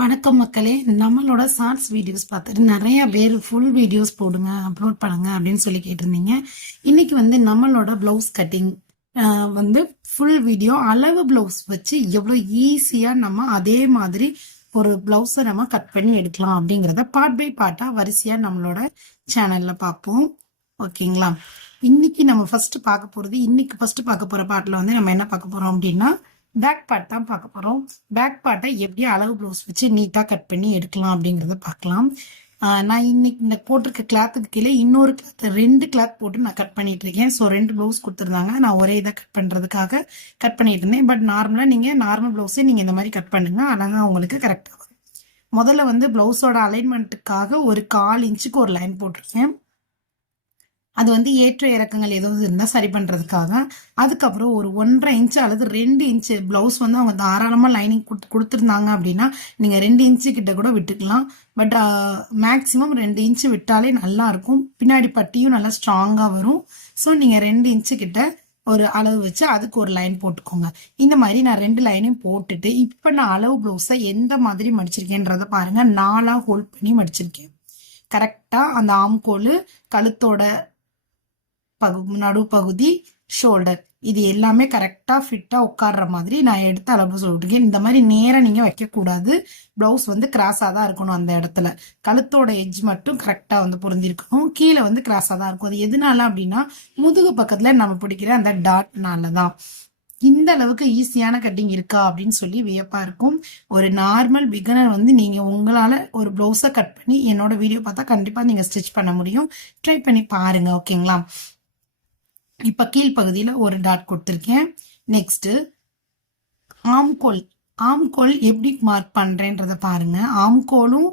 வணக்கம் மக்களே நம்மளோட ஷார்ட்ஸ் வீடியோஸ் பார்த்துட்டு நிறைய பேர் ஃபுல் வீடியோஸ் போடுங்க அப்லோட் பண்ணுங்க அப்படின்னு சொல்லி கேட்டிருந்தீங்க. இன்னைக்கு வந்து நம்மளோட ப்ளவுஸ் கட்டிங் வந்து ஃபுல் வீடியோ அளவு ப்ளவுஸ் வச்சு எவ்வளோ ஈஸியாக நம்ம அதே மாதிரி ஒரு ப்ளவுஸை நம்ம கட் பண்ணி எடுக்கலாம் அப்படிங்கிறத பார்ட் பை பார்ட்டாக வரிசையாக நம்மளோட சேனலில் பார்ப்போம். ஓகேங்களா? இன்னைக்கு நம்ம ஃபர்ஸ்ட் பார்க்க போகிறது இன்னைக்கு ஃபர்ஸ்ட் பார்க்க போகிற பாட்டில் வந்து நம்ம என்ன பார்க்க போகிறோம் அப்படின்னா பேக் பார்ட் தான் பார்க்க போகிறோம் பேக் பார்ட்டை எப்படி அளவு ப்ளவுஸ் வச்சு நீட்டாக கட் பண்ணி எடுக்கலாம் அப்படிங்கிறத பார்க்கலாம். நான் இன்னைக்கு இந்த போட்டிருக்க கிளாத்துக்கு கீழே இன்னொரு கிளாத் ரெண்டு கிளாத் போட்டு நான் கட் பண்ணிட்டு இருக்கேன். ஸோ ரெண்டு ப்ளவுஸ் கொடுத்துருந்தாங்க. நான் ஒரே இதாக கட் பண்ணுறதுக்காக கட் பண்ணிட்டு இருந்தேன். பட் நார்மலாக நீங்கள் நார்மல் ப்ளவுஸே நீங்கள் இந்த மாதிரி கட் பண்ணுங்க. அழகாக உங்களுக்கு கரெக்டாக வரும். முதல்ல வந்து ப்ளவுஸோட அலைன்மெண்ட்டுக்காக ஒரு கால் இன்ச்சுக்கு ஒரு லைன் போட்டிருக்கேன். அது வந்து ஏற்ற இறக்கங்கள் ஏதாவது இருந்தால் சரி பண்ணுறதுக்காக அதுக்கப்புறம் ஒரு ஒன்றரை இன்ச்சு அல்லது ரெண்டு இன்ச்சு ப்ளவுஸ் வந்து அவங்க தாராளமாக லைனிங் கொடுத்து கொடுத்துருந்தாங்க அப்படின்னா நீங்கள் ரெண்டு இன்ச்சு கிட்ட கூட விட்டுக்கலாம். பட் மேக்ஸிமம் ரெண்டு இன்ச்சு விட்டாலே நல்லா இருக்கும். பின்னாடி பட்டியும் நல்லா ஸ்ட்ராங்காக வரும். ஸோ நீங்கள் ரெண்டு இன்ச்சு கிட்ட ஒரு அளவு வச்சு அதுக்கு ஒரு லைன் போட்டுக்கோங்க. இந்த மாதிரி நான் ரெண்டு லைனையும் போட்டுட்டு இப்போ நான் அளவு ப்ளவுஸை எந்த மாதிரி மடிச்சிருக்கேன்றதை பாருங்கள் நாலாக ஹோல்ட் பண்ணி மடிச்சிருக்கேன். கரெக்டாக அந்த ஆம்கோல் கழுத்தோட பகு நடுப்பகுதி ஷோல்டர் இது எல்லாமே கரெக்டாக ஃபிட்டாக உட்கார்ற மாதிரி நான் எடுத்து அளவு சொல்லிட்டுருக்கேன் இந்த மாதிரி நேராக நீங்கள் வைக்கக்கூடாது. ப்ளவுஸ் வந்து கிராஸாக தான் இருக்கணும் அந்த இடத்துல. கழுத்தோட எஜ் மட்டும் கரெக்டாக வந்து பொருந்திருக்கணும். கீழே வந்து கிராஸாக தான் இருக்கும் அது எதனால அப்படின்னா முதுகு பக்கத்தில் நம்ம பிடிக்கிற அந்த டாட்னால தான். இந்த அளவுக்கு ஈஸியான கட்டிங் இருக்கா அப்படின்னு சொல்லி வியப்பா இருக்கும். ஒரு நார்மல் பிகனர் வந்து நீங்க உங்களால ஒரு ப்ளவுஸை கட் பண்ணி என்னோட வீடியோ பார்த்தா கண்டிப்பா நீங்க ஸ்டிச் பண்ண முடியும். ட்ரை பண்ணி பாருங்க ஓகேங்களா இப்ப கீழ்ப்பகுதியில ஒரு டாட் கொடுத்துருக்கேன். நெக்ஸ்ட் ஆம்கோல் ஆம்கோல் எப்படி மார்க் பண்றேன்றத பாருங்க. ஆம்கோலும்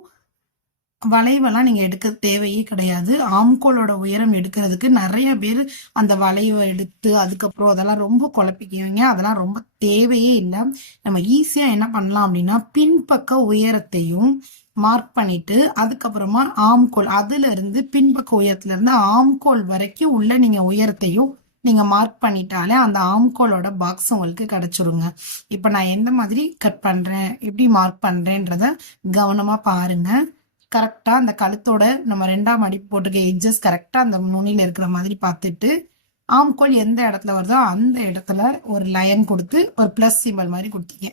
வளைவெல்லாம் நீங்கள் எடுக்க தேவையே கிடையாது. ஆம்கோலோட உயரம் எடுக்கிறதுக்கு நிறைய பேர் அந்த வளைவை எடுத்து அதுக்கப்புறம் அதெல்லாம் ரொம்ப குழப்பிக்குவீங்க. அதெல்லாம் ரொம்ப தேவையே இல்லை. நம்ம ஈஸியாக என்ன பண்ணலாம் அப்படின்னா பின்பக்க உயரத்தையும் மார்க் பண்ணிட்டு அதுக்கப்புறமா ஆம்கோல் அதுல இருந்து பின்பக்க உயரத்துல இருந்து ஆம்கோல் வரைக்கும் உள்ள நீங்கள் உயரத்தையும் நீங்கள் மார்க் பண்ணிட்டாலே அந்த ஆம்கோலோட பாக்ஸ் உங்களுக்கு கிடச்சிருங்க. இப்போ நான் எந்த மாதிரி கட் பண்ணுறேன் எப்படி மார்க் பண்ணுறேன்றத கவனமாக பாருங்கள் கரெக்டா அந்த கழுத்தோட நம்ம ரெண்டாம் அடி போட்டிருக்க எஜ்ஜஸ் கரெக்டா அந்த நுனியில இருக்கிற மாதிரி பார்த்துட்டு ஆம்கோல் எந்த இடத்துல வருதோ அந்த இடத்துல ஒரு லயன் கொடுத்து ஒரு பிளஸ் சிம்பிள் மாதிரி கொடுத்தீங்க.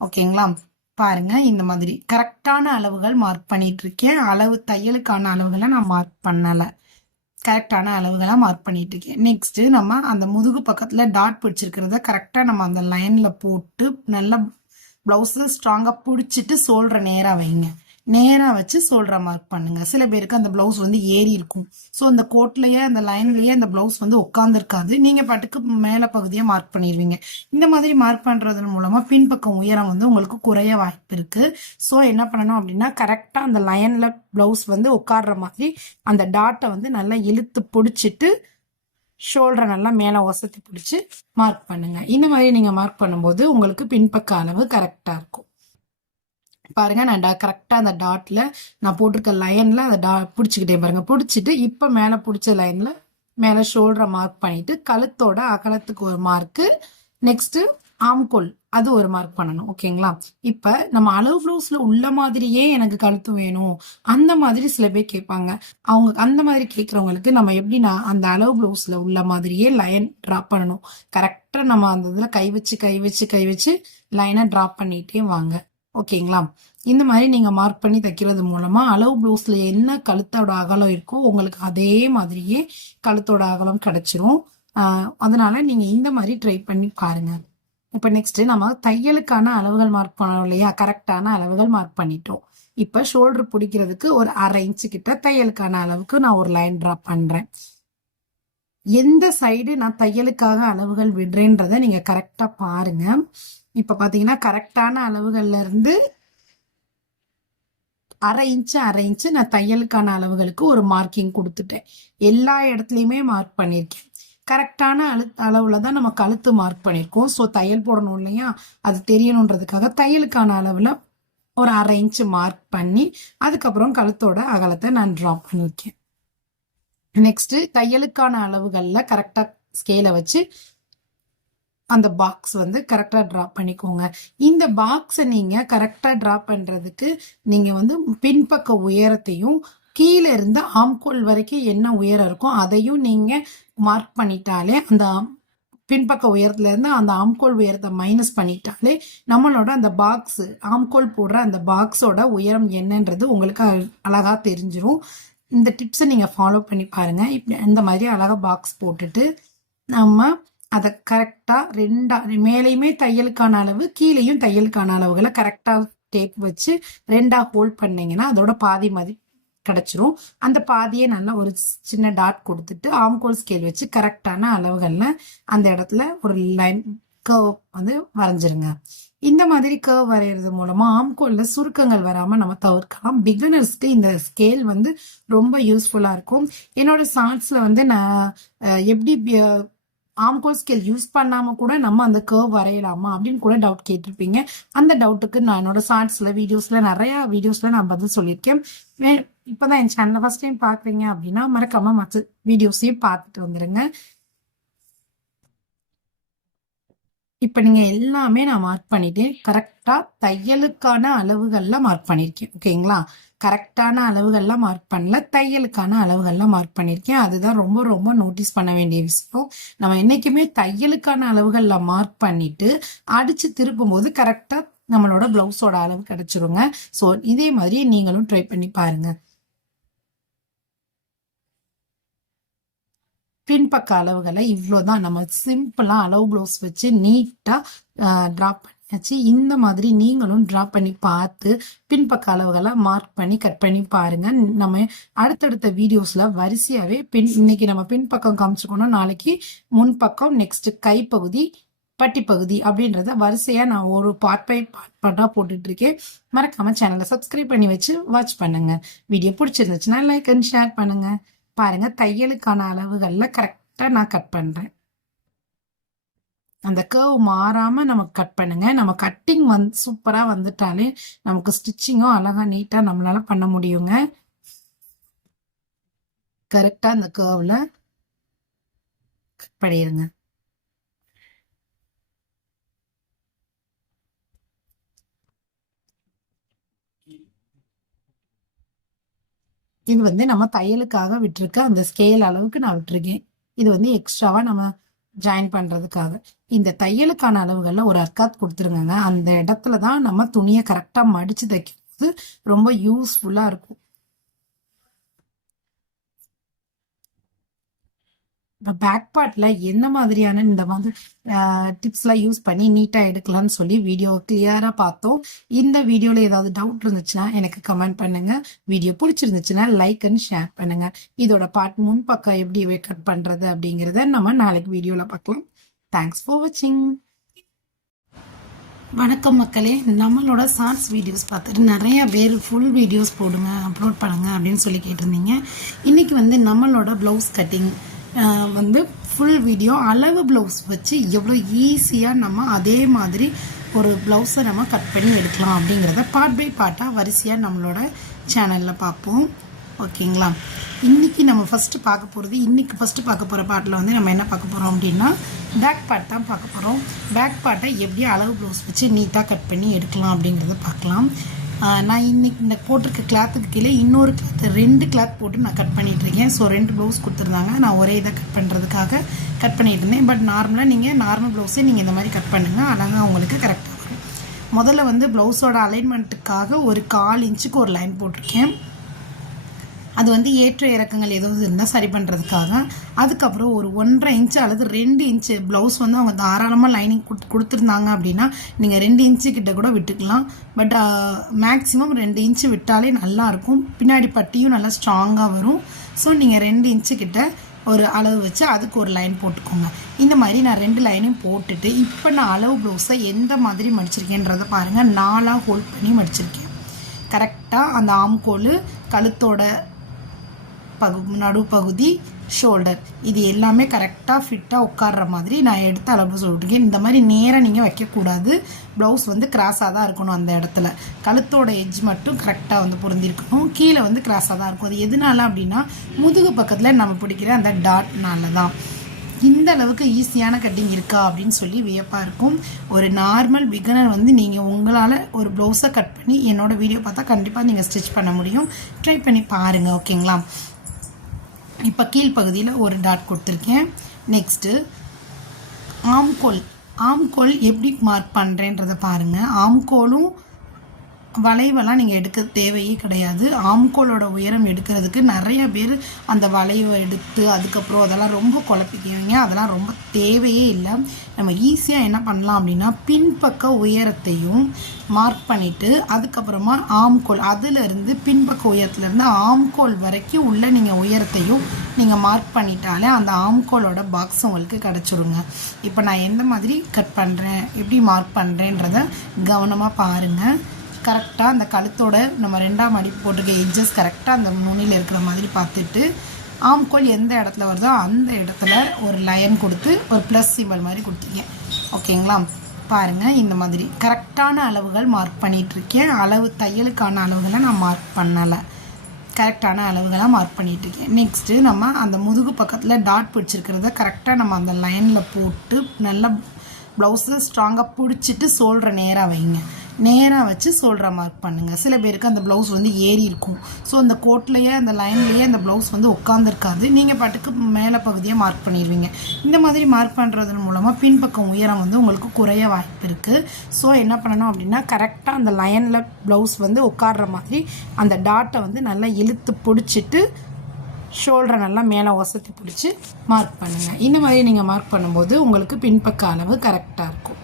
ஓகேங்களா? பாருங்க இந்த மாதிரி. கரெக்டான அளவுகள் மார்க் பண்ணிட்டு இருக்கேன் அளவு தையலுக்கான அளவுகளை நான் மார்க் பண்ணல. கரெக்டான அளவுகளை மார்க் பண்ணிட்டு இருக்கேன் நெக்ஸ்ட் நம்ம அந்த முதுகு பக்கத்துல டாட் பிடிச்சிருக்கிறத கரெக்டா நம்ம அந்த லைன்ல போட்டு நல்லா பிளவுஸ் ஸ்ட்ராங்கா பிடிச்சிட்டு சோல்ற நேரம் வைங்க. நேராக வச்சு சோல்டரை மார்க் பண்ணுங்க. சில பேருக்கு அந்த ப்ளவுஸ் வந்து ஏறி இருக்கும். ஸோ அந்த கோட்லேயே அந்த லைன்லேயே அந்த ப்ளவுஸ் வந்து உட்காந்துருக்காது நீங்கள் பாட்டுக்கு மேலே பகுதியை மார்க் பண்ணிடுவீங்க இந்த மாதிரி மார்க் பண்ணுறதன் மூலமாக பின்பக்கம் உயரம் வந்து உங்களுக்கு குறைய வாய்ப்பு இருக்குது ஸோ என்ன பண்ணணும் அப்படின்னா கரெக்டாக அந்த லைனில் ப்ளவுஸ் வந்து உட்கார்ற மாதிரி அந்த டாட்டை வந்து நல்லா இழுத்து பிடிச்சிட்டு ஷோல்டரை நல்லா மேலே ஒசத்தி பிடிச்சி மார்க் பண்ணுங்கள் இந்த மாதிரி நீங்கள் மார்க் பண்ணும்போது உங்களுக்கு பின்பக்க அளவு கரெக்டாக இருக்கும். பாருங்க நான் கரெக்டாக அந்த டாட்டில் நான் போட்டிருக்க லைனில் அந்த டா பிடிச்சிக்கிட்டேன் பாருங்க. பிடிச்சிட்டு இப்போ மேலே பிடிச்ச லைனில் மேலே ஷோல்டரை மார்க் பண்ணிவிட்டு கழுத்தோட அகலத்துக்கு ஒரு மார்க்கு நெக்ஸ்ட்டு ஆம்கோல் அது ஒரு மார்க் பண்ணணும். ஓகேங்களா இப்ப நம்ம அளவு ப்ளவுஸ்ல உள்ள மாதிரியே எனக்கு கழுத்து வேணும். அந்த மாதிரி சில பேர் கேட்பாங்க. அவங்க அந்த மாதிரி கேட்கறவங்களுக்கு நம்ம எப்படின்னா அந்த அளவு ப்ளவுஸ்ல உள்ள மாதிரியே லைன் ட்ரா பண்ணணும். கரெக்டா நம்ம அந்த இதுல கை வச்சு கை வச்சு கை வச்சு லைனை ட்ரா பண்ணிட்டே வாங்க. ஓகேங்களா? இந்த மாதிரி நீங்கள் மார்க் பண்ணி தைக்கிறது மூலமாக அளவு ப்ளவுஸில் என்ன கழுத்தோட அகலம் இருக்கோ உங்களுக்கு அதே மாதிரியே கழுத்தோட அகலம் கிடச்சிரும். அதனால் அதனால இந்த மாதிரி ட்ரை பண்ணி பாருங்க. இப்போ நெக்ஸ்ட்டு நம்ம தையலுக்கான அளவுகள் மார்க் பண்ணோம் இல்லையா? கரெக்டான அளவுகள் மார்க் பண்ணிட்டோம். இப்போ ஷோல்டர் பிடிக்கிறதுக்கு ஒரு அரை இன்ச்சு கிட்ட தையலுக்கான அளவுக்கு நான் ஒரு லைன் ட்ரா பண்ணுறேன் எந்த சைடு நான் தையலுக்காக அளவுகள் விடுறேன்றதை நீங்கள் கரெக்டாக பாருங்க. இப்ப பாத்தீங்கன்னா கரெக்டான அளவுகள்ல இருந்து அரை இன்ச்சு அரை இன்ச்சு நான் தையலுக்கான அளவுகளுக்கு ஒரு மார்க்கிங் கொடுத்துட்டேன். எல்லா இடத்துலையுமே மார்க் பண்ணியிருக்கேன் கரெக்டான அழு அளவுல தான் நம்ம கழுத்து மார்க் பண்ணியிருக்கோம் ஸோ தையல் போடணும் இல்லையா? அது தெரியணுன்றதுக்காக தையலுக்கான அளவில் ஒரு அரை இன்ச்சு மார்க் பண்ணி அதுக்கப்புறம் கழுத்தோட அகலத்தை நான் ட்ரா பண்ணியிருக்கேன் நெக்ஸ்ட்டு தையலுக்கான அளவுகளில் கரெக்டாக ஸ்கேலை வச்சு அந்த பாக்ஸ் வந்து கரெக்டாக ட்ரா பண்ணிக்கோங்க. இந்த பாக்ஸை நீங்கள் கரெக்டாக ட்ரா பண்ணுறதுக்கு நீங்கள் வந்து பின்பக்க உயரத்தையும் கீழே இருந்து ஆம்கோல் வரைக்கும் என்ன உயரம் இருக்கோ அதையும் நீங்கள் மார்க் பண்ணிட்டாலே அந்த பின்பக்க உயரத்துலேருந்து அந்த ஆம்கோல் உயரத்தை மைனஸ் பண்ணிட்டாலே நம்மளோட அந்த பாக்ஸ் ஆம்கோல் போடுற அந்த பாக்ஸோட உயரம் என்னன்றது உங்களுக்கு அ- தெரிஞ்சிடும் இந்த டிப்ஸை நீங்கள் ஃபாலோ பண்ணி பாருங்க. இப்படி இந்த மாதிரி அழகாக பாக்ஸ் போட்டுட்டு நம்ம அதை கரெக்டாக ரெண்டா மேலேயுமே தையலுக்கான அளவு கீழேயும் தையலுக்கான அளவுகளை கரெக்டாக டேப் வச்சு ரெண்டாக ஹோல்ட் பண்ணிங்கன்னா அதோட பாதி மதி கிடச்சிரும். அந்த பாதியை நல்லா ஒரு சின்ன டாட் கொடுத்துட்டு ஆம்கோல் ஸ்கேல் வச்சு கரெக்டான அளவுகளில் அந்த இடத்துல ஒரு லைன் கர்வ் வந்து வரைஞ்சிருங்க. இந்த மாதிரி கர்வ் வரைகிறது மூலமா ஆம்கோல்ல சுருக்கங்கள் வராம நம்ம தவிர்க்கலாம். பிகினர்ஸ்க்கு இந்த ஸ்கேல் வந்து ரொம்ப யூஸ்ஃபுல்லா இருக்கும். என்னோட ஷார்ட்ஸ்ல வந்து நான் எப்படி ஆம்கோல் ஸ்கேல் யூஸ் பண்ணாம கூட நம்ம அந்த கர்வ் வரையலாமா அப்படின்னு கூட டவுட் கேட்டிருப்பீங்க. அந்த டவுட்டுக்கு நான் என்னோட ஷார்ட்ஸ்ல வீடியோஸ்ல நிறைய வீடியோஸ்ல நான் பதில் சொல்லியிருக்கேன். இப்போதான் என் சேனலை ஃபர்ஸ்ட் டைம் பாக்குறீங்க அப்படின்னா மறக்காம மற்ற வீடியோஸையும் பார்த்துட்டு வந்துருங்க. இப்போ நீங்கள் எல்லாமே நான் மார்க் பண்ணிட்டு கரெக்டாக தையலுக்கான அளவுகள்லாம் மார்க் பண்ணியிருக்கேன் ஓகேங்களா கரெக்டான அளவுகள்லாம் மார்க் பண்ணல தையலுக்கான அளவுகள்லாம் மார்க் பண்ணியிருக்கேன் அதுதான் ரொம்ப ரொம்ப நோட்டீஸ் பண்ண வேண்டிய விஷயம். நம்ம என்றைக்குமே தையலுக்கான அளவுகளில் மார்க் பண்ணிவிட்டு அடித்து திருப்பும் போது நம்மளோட ப்ளவுஸோட அளவு கிடச்சிருங்க. ஸோ இதே மாதிரி நீங்களும் ட்ரை பண்ணி பாருங்கள் பின்பக்க அளவுகளை இவ்வளோதான். நம்ம சிம்பிளாக அளவு ப்ளவுஸ் வச்சு நீட்டாக ட்ரா பண்ணியாச்சு. இந்த மாதிரி நீங்களும் ட்ரா பண்ணி பார்த்து பின்பக்க அளவுகளை மார்க் பண்ணி கட் பண்ணி பாருங்க. நம்ம அடுத்தடுத்த வீடியோஸில் வரிசையாகவே பின் இன்னைக்கு நம்ம பின்பக்கம் காமிச்சிக்கணும் நாளைக்கு முன்பக்கம் நெக்ஸ்ட் கைப்பகுதி பட்டிப்பகுதி அப்படின்றத வரிசையாக நான் ஒரு பார்ட் பை பார்ட் பார்ட்டாக போட்டுட்ருக்கேன். மறக்காமல் சேனலை சப்ஸ்கிரைப் பண்ணி வச்சு வாட்ச் பண்ணுங்கள் வீடியோ பிடிச்சிருந்துச்சுன்னா லைக் அண்ட் ஷேர் பண்ணுங்கள் பாருங்க தையலுக்கான அளவுகளில் கரெக்டாக நான் கட் பண்ணுறேன் அந்த கேர்வ் மாறாமல் நமக்கு கட் பண்ணுங்க. நம்ம கட்டிங் வந்து சூப்பராக வந்துட்டாலே நமக்கு ஸ்டிச்சிங்கும் அழகாக நீட்டாக நம்மளால் பண்ண முடியுங்க. கரெக்டாக அந்த கேர்வில் கட் பண்ணிடுங்க இது வந்து நம்ம தையலுக்காக விட்டுருக்க அந்த ஸ்கேல் அளவுக்கு நான் விட்டுருக்கேன். இது வந்து எக்ஸ்ட்ராவாக நம்ம ஜாயின் பண்ணுறதுக்காக இந்த தையலுக்கான அளவுகளில் ஒரு அர்க்காத் கொடுத்துருங்க அந்த இடத்துல தான் நம்ம துணியை கரெக்டாக மடித்து தைக்கிறது ரொம்ப யூஸ்ஃபுல்லாக இருக்கும். இப்போ பேக் பார்ட்ல என்ன மாதிரியான இந்த மாதிரி டிப்ஸ்லாம் யூஸ் பண்ணி நீட்டாக எடுக்கலாம்னு சொல்லி வீடியோ கிளியராக பார்த்தோம். இந்த வீடியோவில் ஏதாவது டவுட் இருந்துச்சுன்னா எனக்கு கமெண்ட் பண்ணுங்கள் வீடியோ பிடிச்சிருந்துச்சுன்னா லைக் அண்ட் ஷேர் பண்ணுங்க. இதோட பார்ட் முன் பக்கம் எப்படி கட் பண்ணுறது அப்படிங்கிறத நம்ம நாளைக்கு வீடியோவில் பார்க்கலாம். தேங்க்ஸ் ஃபார் வாட்சிங் வணக்கம் மக்களே. நம்மளோட ஷார்ட்ஸ் வீடியோஸ் பார்த்துட்டு நிறைய பேர் ஃபுல் வீடியோஸ் போடுங்க அப்லோட் பண்ணுங்க அப்படின்னு சொல்லி கேட்டிருந்தீங்க. இன்னைக்கு வந்து நம்மளோட ப்ளவுஸ் கட்டிங் வந்து ஃபுல் வீடியோ அளவு ப்ளவுஸ் வச்சு எவ்வளோ ஈஸியாக நம்ம அதே மாதிரி ஒரு ப்ளவுஸை நம்ம கட் பண்ணி எடுக்கலாம் அப்படிங்கிறத பார்ட் பை பார்ட்டாக வரிசையாக நம்மளோட சேனலில் பார்ப்போம். ஓகேங்களா இன்றைக்கி நம்ம ஃபஸ்ட்டு பார்க்க போகிறது இன்றைக்கி ஃபஸ்ட்டு பார்க்க போகிற பாட்டில் வந்து நம்ம என்ன பார்க்க போகிறோம் அப்படின்னா பேக் பார்ட் தான் பார்க்க போகிறோம் பேக் பார்ட்டை எப்படி அளவு ப்ளவுஸ் வச்சு நீட்டாக கட் பண்ணி எடுக்கலாம் அப்படிங்கிறத பார்க்கலாம். நான் இன்னைக்கு இந்த போட்டிருக்க கிளாத்துக்கு கீழே இன்னொரு கிளாத் ரெண்டு கிளாத் போட்டு நான் கட் பண்ணிகிட்ருக்கேன் இருக்கேன் ஸோ ரெண்டு ப்ளவுஸ் கொடுத்துருந்தாங்க. நான் ஒரே இதை கட் பண்ணுறதுக்காக கட் பண்ணிகிட்டு இருந்தேன் பட் நார்மலாக நீங்கள் நார்மல் ப்ளவுஸே நீங்கள் இந்த மாதிரி கட் பண்ணுங்கள் அழகாக உங்களுக்கு கரெக்டாக வரும். முதல்ல வந்து ப்ளவுஸோட அலைன்மெண்ட்டுக்காக ஒரு கால் இன்ச்சுக்கு ஒரு லைன் போட்டிருக்கேன். அது வந்து ஏற்ற இறக்கங்கள் எதுவும் இருந்தால் சரி பண்ணுறதுக்காக அதுக்கப்புறம் ஒரு ஒன்றரை இன்ச்சு அல்லது ரெண்டு இன்ச்சு ப்ளவுஸ் வந்து அவங்க தாராளமாக லைனிங் கொடுத்து கொடுத்துருந்தாங்க அப்படின்னா நீங்கள் ரெண்டு இன்ச்சு கிட்ட கூட விட்டுக்கலாம். பட் மேக்ஸிமம் ரெண்டு இன்ச்சு விட்டாலே நல்லாயிருக்கும் பின்னாடி பட்டியும் நல்லா ஸ்ட்ராங்காக வரும். ஸோ நீங்கள் ரெண்டு இன்ச்சு கிட்ட ஒரு அளவு வச்சு அதுக்கு ஒரு லைன் போட்டுக்கோங்க. இந்த மாதிரி நான் ரெண்டு லைனையும் போட்டுட்டு இப்போ நான் அளவு ப்ளவுஸை எந்த மாதிரி மடிச்சிருக்கேன்றதை பாருங்கள் நாலாக ஹோல்ட் பண்ணி மடிச்சிருக்கேன். கரெக்டாக அந்த ஆம்கோல் கழுத்தோட பகு நடுப்பகுதி ஷோல்டர் இது எல்லாமே கரெக்டாக ஃபிட்டாக உட்கார்ற மாதிரி நான் எடுத்து அளவு சொல்லிட்டுருக்கேன். இந்த மாதிரி நேராக நீங்கள் வைக்கக்கூடாது. ப்ளவுஸ் வந்து கிராஸாக தான் இருக்கணும் அந்த இடத்துல. கழுத்தோட எஜ் மட்டும் கரெக்டாக வந்து பொருந்திருக்கணும். கீழே வந்து கிராஸாக தான் இருக்கும். அது எதனால அப்படின்னா முதுகு பக்கத்தில் நம்ம பிடிக்கிற அந்த டாட்னால தான் இந்த அளவுக்கு ஈஸியான கட்டிங் இருக்கா அப்படின்னு சொல்லி வியப்பாக இருக்கும். ஒரு நார்மல் பிகனர் வந்து நீங்கள் உங்களால் ஒரு ப்ளவுஸை கட் பண்ணி என்னோடய வீடியோ பார்த்தா கண்டிப்பாக நீங்கள் ஸ்டிச் பண்ண முடியும். ட்ரை பண்ணி பாருங்கள் ஓகேங்களா இப்போ கீழ்ப்பகுதியில் ஒரு டாட் கொடுத்துருக்கேன். நெக்ஸ்ட்டு ஆம்கோல். ஆம்கோல் எப்படி மார்க் பண்ணுறேன்றதை பாருங்கள் ஆம்கோலும் வளைவெல்லாம் நீங்கள் எடுக்க தேவையே கிடையாது. ஆம்கோலோட உயரம் எடுக்கிறதுக்கு நிறைய பேர் அந்த வளைவை எடுத்து அதுக்கப்புறம் அதெல்லாம் ரொம்ப குழப்பிக்குவீங்க. அதெல்லாம் ரொம்ப தேவையே இல்லை. நம்ம ஈஸியாக என்ன பண்ணலாம் அப்படின்னா பின்பக்க உயரத்தையும் மார்க் பண்ணிவிட்டு அதுக்கப்புறமா ஆம்கோல் அதிலிருந்து பின்பக்க உயரத்துலேருந்து ஆம்கோல் வரைக்கும் உள்ள நீங்கள் உயரத்தையும் நீங்கள் மார்க் பண்ணிட்டாலே அந்த ஆம்கோலோட பாக்ஸ் உங்களுக்கு கிடச்சிருங்க. இப்போ நான் எந்த மாதிரி கட் பண்ணுறேன் எப்படி மார்க் பண்ணுறேன்றத கவனமாக பாருங்கள் கரெக்டாக அந்த கழுத்தோட நம்ம ரெண்டாம் அடி போட்டிருக்க எட்ஜஸ் கரெக்டாக அந்த நுனியில் இருக்கிற மாதிரி பார்த்துட்டு ஆம்கோல் எந்த இடத்துல வருதோ அந்த இடத்துல ஒரு லைன் கொடுத்து ஒரு ப்ளஸ் சிம்பிள் மாதிரி கொடுத்தீங்க. ஓகேங்களா? பாருங்கள் இந்த மாதிரி. கரெக்டான அளவுகள் மார்க் பண்ணிகிட்ருக்கேன் அளவு தையலுக்கான அளவுகளை நான் மார்க் பண்ணலை. கரெக்டான அளவுகளாக மார்க் பண்ணிகிட்ருக்கேன் இருக்கேன் நெக்ஸ்ட்டு நம்ம அந்த முதுகு பக்கத்தில் டாட் பிடிச்சிருக்கிறத கரெக்டாக நம்ம அந்த லைனில் போட்டு நல்லா ப்ளவுஸை ஸ்ட்ராங்காக பிடிச்சிட்டு சோல்ற நேராக வைங்க. நேராக வச்சு சோல்டரை மார்க் பண்ணுங்கள் சில பேருக்கு அந்த ப்ளவுஸ் வந்து ஏறி இருக்கும். ஸோ அந்த கோட்லேயே அந்த லைன்லேயே அந்த ப்ளவுஸ் வந்து உட்காந்துருக்காது நீங்கள் பாட்டுக்கு மேலே பகுதியை மார்க் பண்ணிடுவீங்க இந்த மாதிரி மார்க் பண்ணுறதன் மூலமாக பின்பக்கம் உயரம் வந்து உங்களுக்கு குறைய வாய்ப்பு இருக்குது ஸோ என்ன பண்ணணும் அப்படின்னா கரெக்டாக அந்த லைனில் ப்ளவுஸ் வந்து உட்கார்ற மாதிரி அந்த டாட்டை வந்து நல்லா இழுத்து பிடிச்சிட்டு ஷோல்டரை நல்லா மேலே ஒசத்தி பிடிச்சி மார்க் பண்ணுங்கள் இந்த மாதிரி நீங்கள் மார்க் பண்ணும்போது உங்களுக்கு பின்பக்க அளவு கரெக்டாக இருக்கும்.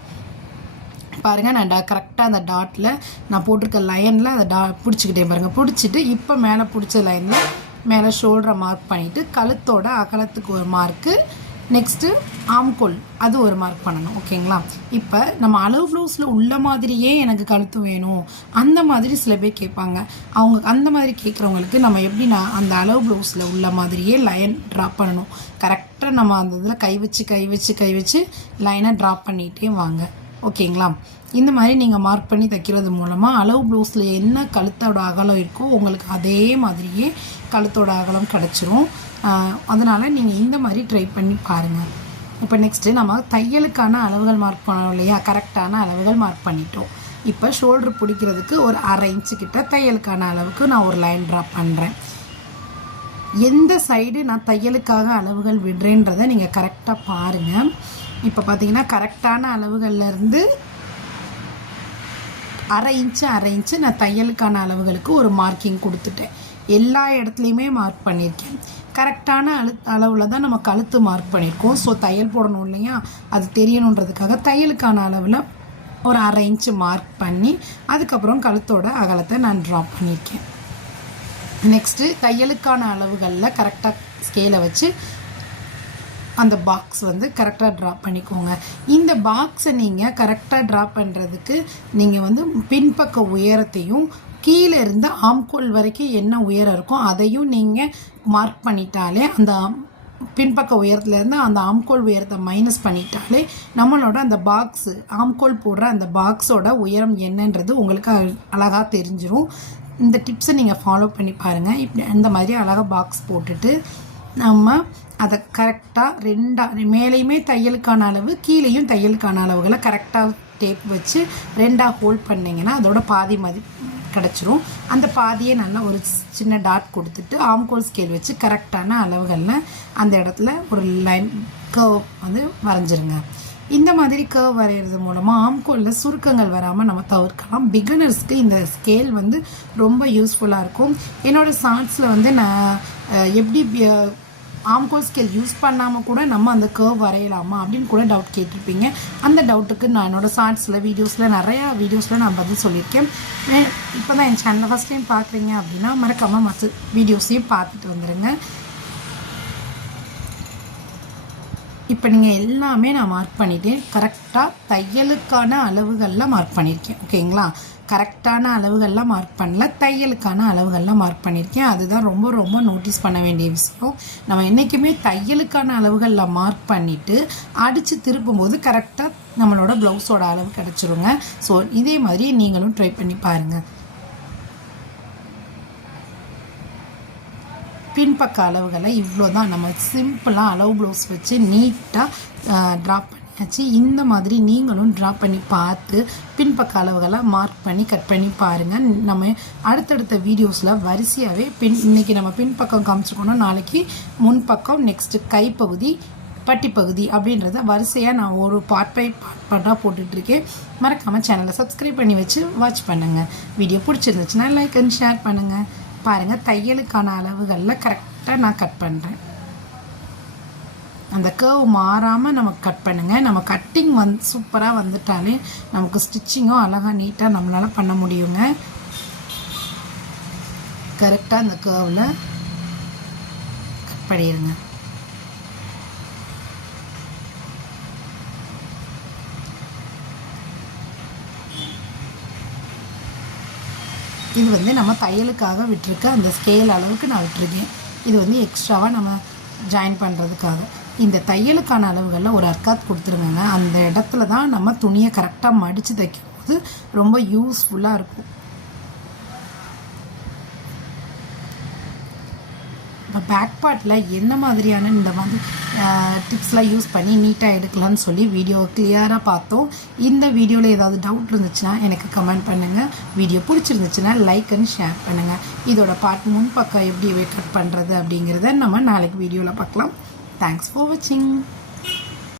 பாருங்கள் நான் டா கரெக்டாக அந்த டாட்டில் நான் போட்டிருக்க லைனில் அதை டா பிடிச்சிக்கிட்டே பாருங்கள் பிடிச்சிட்டு இப்போ மேலே பிடிச்ச லைனில் மேலே ஷோல்டரை மார்க் பண்ணிவிட்டு கழுத்தோட அகலத்துக்கு ஒரு மார்க்கு நெக்ஸ்ட்டு ஆம்கோல் அது ஒரு மார்க் பண்ணணும் ஓகேங்களா இப்போ நம்ம அளவு ப்ளவுஸில் உள்ள மாதிரியே எனக்கு கழுத்து வேணும். அந்த மாதிரி சில பேர் கேட்பாங்க. அவங்க அந்த மாதிரி கேட்குறவங்களுக்கு நம்ம எப்படின்னா அந்த அளவு ப்ளவுஸில் உள்ள மாதிரியே லைன் ட்ராப் பண்ணணும். கரெக்டாக நம்ம அந்த இதில் கை வச்சு கை வச்சு கை வச்சு லைனை ட்ராப் பண்ணிகிட்டே வாங்க. ஓகேங்களா? இந்த மாதிரி நீங்கள் மார்க் பண்ணி தைக்கிறது மூலமாக அளவு ப்ளவுஸில் என்ன கழுத்தோட அகலம் இருக்கோ உங்களுக்கு அதே மாதிரியே கழுத்தோட அகலம் கிடச்சிரும். அதனால் நீங்கள் இந்த மாதிரி ட்ரை பண்ணி பாருங்கள் இப்போ நெக்ஸ்ட்டு நம்ம தையலுக்கான அளவுகள் மார்க் பண்ணோம் இல்லையா? கரெக்டான அளவுகள் மார்க் பண்ணிட்டோம். இப்போ ஷோல்ட்ரு பிடிக்கிறதுக்கு ஒரு அரை இன்ச்சு கிட்ட தையலுக்கான அளவுக்கு நான் ஒரு லைன் ட்ரா பண்ணுறேன் எந்த சைடு நான் தையலுக்காக அளவுகள் விடுறேன்றதை நீங்கள் கரெக்டாக பாருங்கள் இப்போ பார்த்தீங்கன்னா கரெக்டான அளவுகள்லேருந்து அரை இன்ச்சு அரை இன்ச்சு நான் தையலுக்கான அளவுகளுக்கு ஒரு மார்க்கிங் கொடுத்துட்டேன். எல்லா இடத்துலையுமே மார்க் பண்ணியிருக்கேன். கரெக்டான அழு அளவில் தான் நம்ம கழுத்து மார்க் பண்ணியிருக்கோம். ஸோ தையல் போடணும் இல்லையா? அது தெரியணுன்றதுக்காக தையலுக்கான அளவில் ஒரு அரை இன்ச்சு மார்க் பண்ணி அதுக்கப்புறம் கழுத்தோட அகலத்தை நான் ட்ரா பண்ணியிருக்கேன். நெக்ஸ்ட்டு தையலுக்கான அளவுகளில் கரெக்டாக ஸ்கேலை வச்சு அந்த பாக்ஸ் வந்து கரெக்டாக ட்ரா பண்ணிக்கோங்க. இந்த பாக்ஸை நீங்கள் கரெக்டாக ட்ரா பண்ணுறதுக்கு நீங்கள் வந்து பின்பக்க உயரத்தையும் கீழே இருந்து ஆம்கோல் வரைக்கும் என்ன உயரம் இருக்கோ அதையும் நீங்கள் மார்க் பண்ணிட்டாலே அந்த பின்பக்க உயரத்துலேருந்து அந்த ஆம்கோல் உயரத்தை மைனஸ் பண்ணிட்டாலே நம்மளோட அந்த பாக்ஸு ஆம்கோல் போடுற அந்த பாக்ஸோட உயரம் என்னன்றது உங்களுக்கு அழகாக தெரிஞ்சிடும் இந்த டிப்ஸை நீங்கள் ஃபாலோ பண்ணி பாருங்கள் இப்படி அந்த மாதிரி அழகாக பாக்ஸ் போட்டுட்டு நம்ம அதை கரெக்டாக ரெண்டாக மேலேயுமே தையலுக்கான அளவு கீழேயும் தையலுக்கான அளவுகளை கரெக்டாக டேப் வச்சு ரெண்டாக ஹோல்ட் பண்ணிங்கன்னா அதோட பாதி மதி கிடச்சிரும். அந்த பாதியை நல்லா ஒரு சின்ன டாட் கொடுத்துட்டு ஆம்கோல் ஸ்கேல் வச்சு கரெக்டான அளவுகளில் அந்த இடத்துல ஒரு லைன் கர்வ் வந்து வரைஞ்சிருங்க. இந்த மாதிரி கர்வ் வரைகிறது மூலமாக ஆம்கோலில் சுருக்கங்கள் வராமல் நம்ம தவிர்க்கலாம். பிகினர்ஸ்க்கு இந்த ஸ்கேல் வந்து ரொம்ப யூஸ்ஃபுல்லாக இருக்கும். என்னோடய சாங்ஸில் வந்து நான் எப்படி ஆம்கோ ஸ்கேல் யூஸ் பண்ணாமல் கூட நம்ம அந்த கர்வ் வரையலாமா அப்படின்னு கூட டவுட் கேட்டிருப்பீங்க. அந்த டவுட்டுக்கு நான் என்னோடய ஷார்ட்ஸில் வீடியோஸில் நிறையா வீடியோஸில் நான் பதில் சொல்லியிருக்கேன். இப்போ தான் என் சேனலை ஃபஸ்ட் டைம் பார்க்குறீங்க அப்படின்னா மறக்காமல் மற்ற வீடியோஸையும் பார்த்துட்டு வந்துடுங்க இப்போ நீங்கள் எல்லாமே நான் மார்க் பண்ணிட்டேன். கரெக்டாக தையலுக்கான அளவுகளில் மார்க் பண்ணியிருக்கேன் ஓகேங்களா கரெக்டான அளவுகள்லாம் மார்க் பண்ணல. தையலுக்கான அளவுகள்லாம் மார்க் பண்ணியிருக்கேன் அதுதான் ரொம்ப ரொம்ப நோட்டீஸ் பண்ண வேண்டிய விஷயம். நம்ம என்றைக்குமே தையலுக்கான அளவுகளில் மார்க் பண்ணிவிட்டு அடித்து திருப்பும்போது கரெக்டாக நம்மளோட ப்ளவுஸோட அளவு கிடச்சிருங்க. ஸோ இதே மாதிரி நீங்களும் ட்ரை பண்ணி பாருங்கள் பின்பக்க அளவுகளை இவ்வளோ தான் நம்ம சிம்பிளாக அளவு ப்ளவுஸ் வச்சு நீட்டாக ட்ராப் பண்ணியாச்சு. இந்த மாதிரி நீங்களும் ட்ராப் பண்ணி பார்த்து பின்பக்க அளவுகளை மார்க் பண்ணி கட் பண்ணி பாருங்கள் நம்ம அடுத்தடுத்த வீடியோஸில் வரிசையாகவே பின் இன்னைக்கு நம்ம பின்பக்கம் காமிச்சிருக்கோம்னா நாளைக்கு முன்பக்கம் நெக்ஸ்ட்டு கைப்பகுதி பட்டிப்பகுதி அப்படின்றத வரிசையாக நான் ஒரு பார்ட் பை பார்ட் பார்ட்டாக போட்டுட்ருக்கேன். மறக்காமல் சேனலை சப்ஸ்கிரைப் பண்ணி வச்சு வாட்ச் பண்ணுங்கள் வீடியோ பிடிச்சிருந்துச்சுன்னா லைக் அண்ட் ஷேர் பண்ணுங்கள் பாருங்கள் தையலுக்கான அளவுகளில் கரெக்டாக நான் கட் பண்ணுறேன் அந்த கேர்வ் மாறாமல் நம்ம கட் பண்ணுங்கள் நம்ம கட்டிங் வந் சூப்பராக வந்துட்டாலே நமக்கு ஸ்டிச்சிங்கும் அழகாக நீட்டாக நம்மளால் பண்ண முடியுங்க. கரெக்டாக அந்த கேர்வில் கட் பண்ணிடுங்க இது வந்து நம்ம தையலுக்காக விட்டுருக்க அந்த ஸ்கேல் அளவுக்கு நான் விட்டுருக்கேன். இது வந்து எக்ஸ்ட்ராவாக நம்ம ஜாயின் பண்ணுறதுக்காக இந்த தையலுக்கான அளவுகளில் ஒரு அர்க்காத் கொடுத்துருங்க அந்த இடத்துல தான் நம்ம துணியை கரெக்டாக மடித்து தைக்கும் போது ரொம்ப யூஸ்ஃபுல்லாக இருக்கும். இப்போ பேக் பார்ட்டில் என்ன மாதிரியான இந்த மாதிரி டிப்ஸ்லாம் யூஸ் பண்ணி நீட்டாக எடுக்கலாம்னு சொல்லி வீடியோ கிளியராக பார்த்தோம். இந்த வீடியோவில் ஏதாவது டவுட் இருந்துச்சுன்னா எனக்கு கமெண்ட் பண்ணுங்கள் வீடியோ பிடிச்சிருந்துச்சுன்னா லைக் அண்ட் ஷேர் பண்ணுங்கள் இதோட பார்ட் முன் பக்கம் எப்படி கட் பண்ணுறது அப்படிங்கிறத நம்ம நாளைக்கு வீடியோவில் பார்க்கலாம். தேங்க்ஸ் ஃபார் வாட்சிங்